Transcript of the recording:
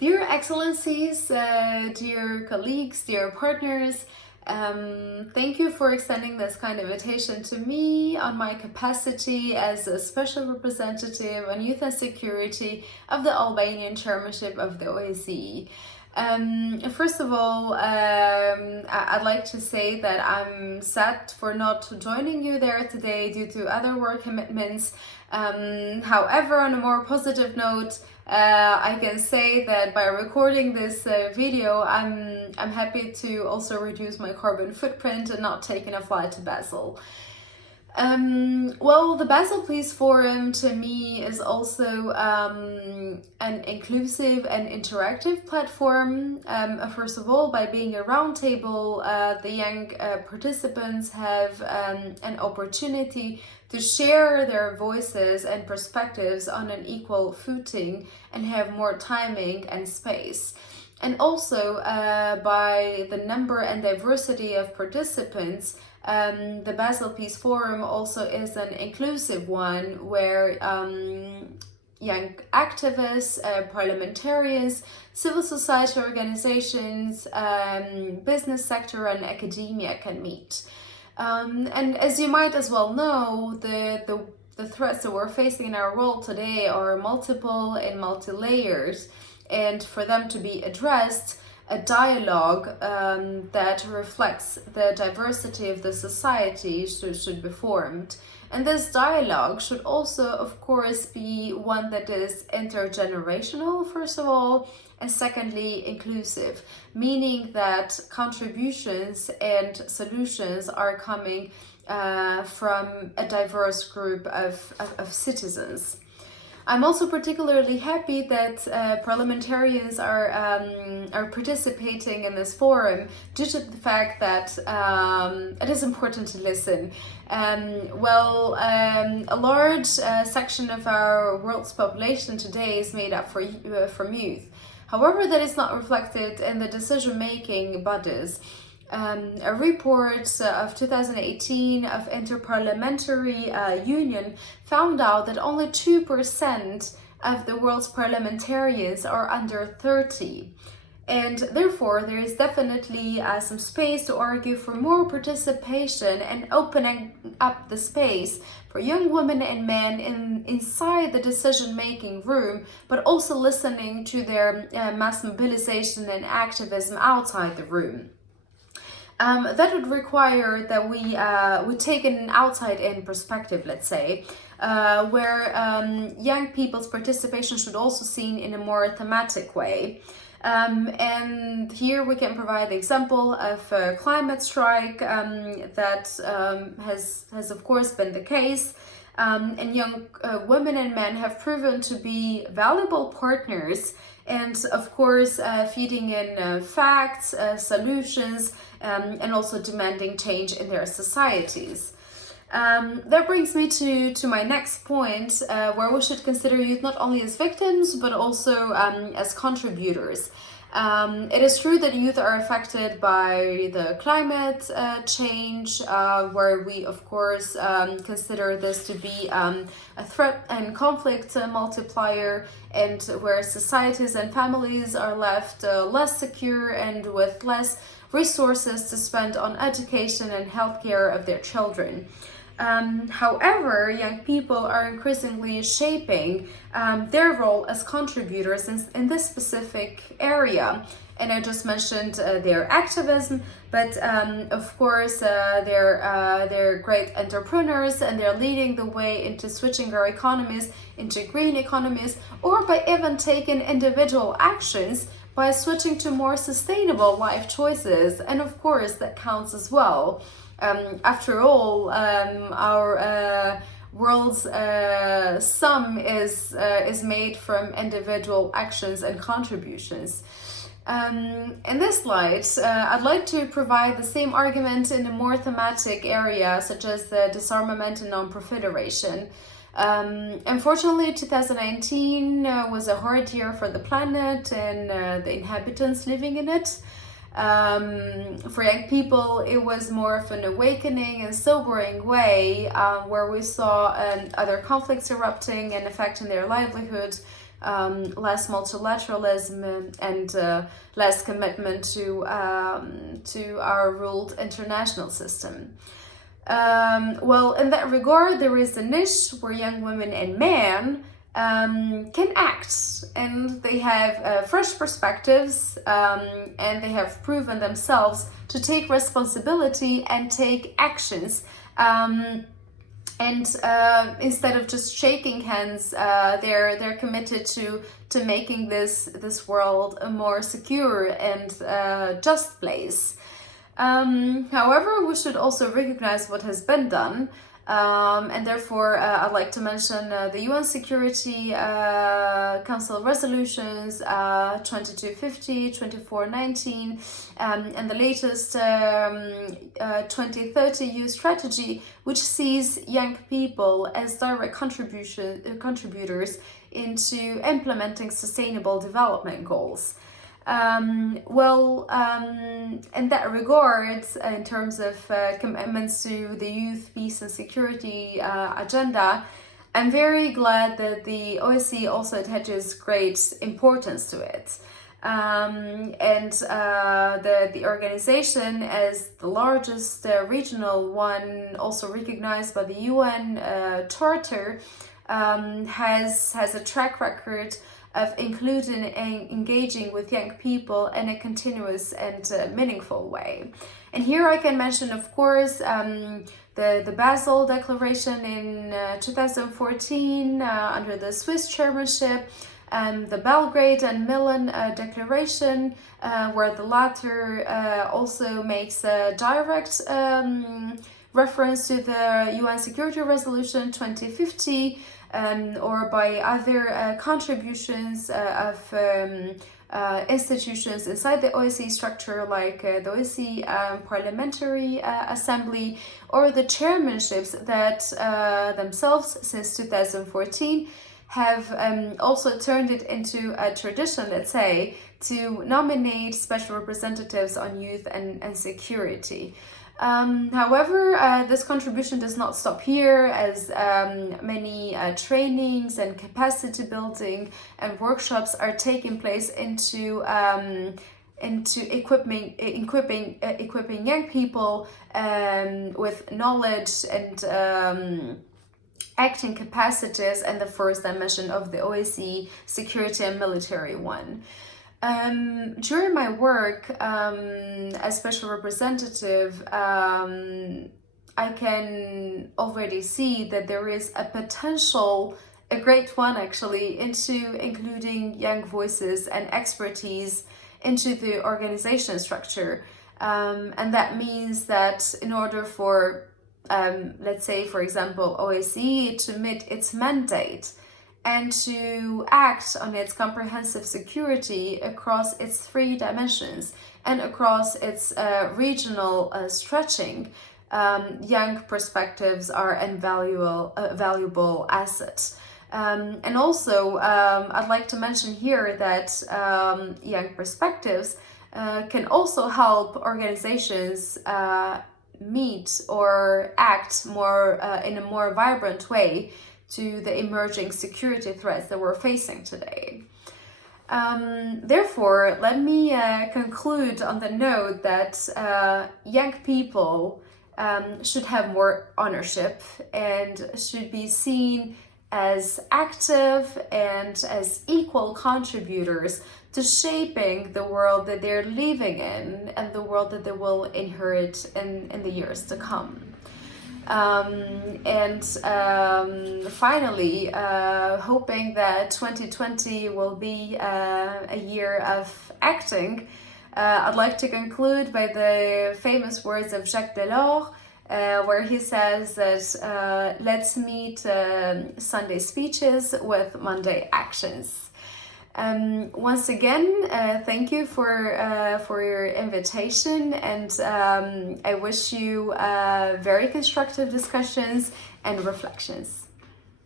Dear Excellencies, dear colleagues, dear partners, thank you for extending this kind invitation to me on my capacity as a special representative on youth and security of the Albanian chairmanship of the OSCE. First of all, I'd like to say that I'm sad for not joining you there today due to other work commitments. However, on a more positive note, I can say that by recording this video, I'm happy to also reduce my carbon footprint and not taking a flight to Basel. Well, the BaselPeaceForum to me is also an inclusive and interactive platform. First of all, by being a roundtable, the young participants have an opportunity to share their voices and perspectives on an equal footing and have more timing and space. And also by the number and diversity of participants, the BaselPeaceForum also is an inclusive one where young activists, parliamentarians, civil society organizations, business sector and academia can meet. And as you might as well know, the threats that we're facing in our world today are multiple and multi-layers, and for them to be addressed, a dialogue that reflects the diversity of the society should be formed. And this dialogue should also, of course, be one that is intergenerational, first of all, and secondly, inclusive, meaning that contributions and solutions are coming from a diverse group of citizens. I'm also particularly happy that parliamentarians are participating in this forum due to the fact that it is important to listen. A large section of our world's population today is made up from youth. However, that is not reflected in the decision-making bodies. A report of 2018 of Interparliamentary Union found out that only 2% of the world's parliamentarians are under 30. And therefore, there is definitely some space to argue for more participation and opening up the space for young women and men inside the decision-making room, but also listening to their mass mobilization and activism outside the room. That would require that we take an outside-in perspective, let's say, where young people's participation should also be seen in a more thematic way. And here we can provide the example of a climate strike that has of course been the case. And young women and men have proven to be valuable partners and of course feeding in facts, solutions, and also demanding change in their societies. That brings me to my next point, where we should consider youth not only as victims but also as contributors. It is true that youth are affected by the climate change, where we of course consider this to be a threat and conflict multiplier, and where societies and families are left less secure and with less resources to spend on education and healthcare of their children. However, young people are increasingly shaping their role as contributors in this specific area. And I just mentioned their activism, but of course they're great entrepreneurs, and they're leading the way into switching our economies into green economies, or by even taking individual actions by switching to more sustainable life choices. And of course that counts as well. After all, our world's sum is made from individual actions and contributions. In this light, I'd like to provide the same argument in a more thematic area, such as the disarmament and non-proliferation. Unfortunately, 2019 was a hard year for the planet and the inhabitants living in it. For young people, it was more of an awakening and sobering way, where we saw other conflicts erupting and affecting their livelihood, less multilateralism, and less commitment to our ruled international system. Well, in that regard, there is a niche where young women and men can act, and they have fresh perspectives, and they have proven themselves to take responsibility and take actions. Instead of just shaking hands, they're committed to making this world a more secure and just place. However, we should also recognize what has been done, and therefore I'd like to mention the UN Security Council resolutions 2250, 2419, and the latest 2030 youth strategy, which sees young people as direct contributors into implementing sustainable development goals. In that regard, in terms of commitments to the youth, peace and security agenda, I'm very glad that the OSCE also attaches great importance to it. The organization, as the largest regional one, also recognized by the UN Charter, has a track record of including and engaging with young people in a continuous and meaningful way. And here I can mention, of course, the Basel Declaration in 2014 under the Swiss chairmanship, the Belgrade and Milan Declaration, where the latter also makes a direct reference to the UN Security Resolution 2050, or by other contributions of institutions inside the OSCE structure, like the OSCE Parliamentary Assembly, or the chairmanships that themselves, since 2014, have also turned it into a tradition, let's say, to nominate special representatives on youth and security. However, this contribution does not stop here, as many trainings and capacity building and workshops are taking place into equipping young people with knowledge and acting capacities in the first dimension of the OSCE security and military one. During my work as special representative, I can already see that there is a potential, a great one actually, into including young voices and expertise into the organization structure. And that means that in order for, let's say, for example, OSCE to meet its mandate and to act on its comprehensive security across its three dimensions and across its regional stretching, young perspectives are valuable assets. And also, I'd like to mention here that young perspectives can also help organizations meet or act more in a more vibrant way to the emerging security threats that we're facing today. Therefore, let me conclude on the note that young people should have more ownership and should be seen as active and as equal contributors to shaping the world that they're living in and the world that they will inherit in the years to come. Finally, hoping that 2020 will be a year of acting, I'd like to conclude by the famous words of Jacques Delors, where he says that let's meet Sunday speeches with Monday actions. Once again, thank you for your invitation, and I wish you very constructive discussions and reflections.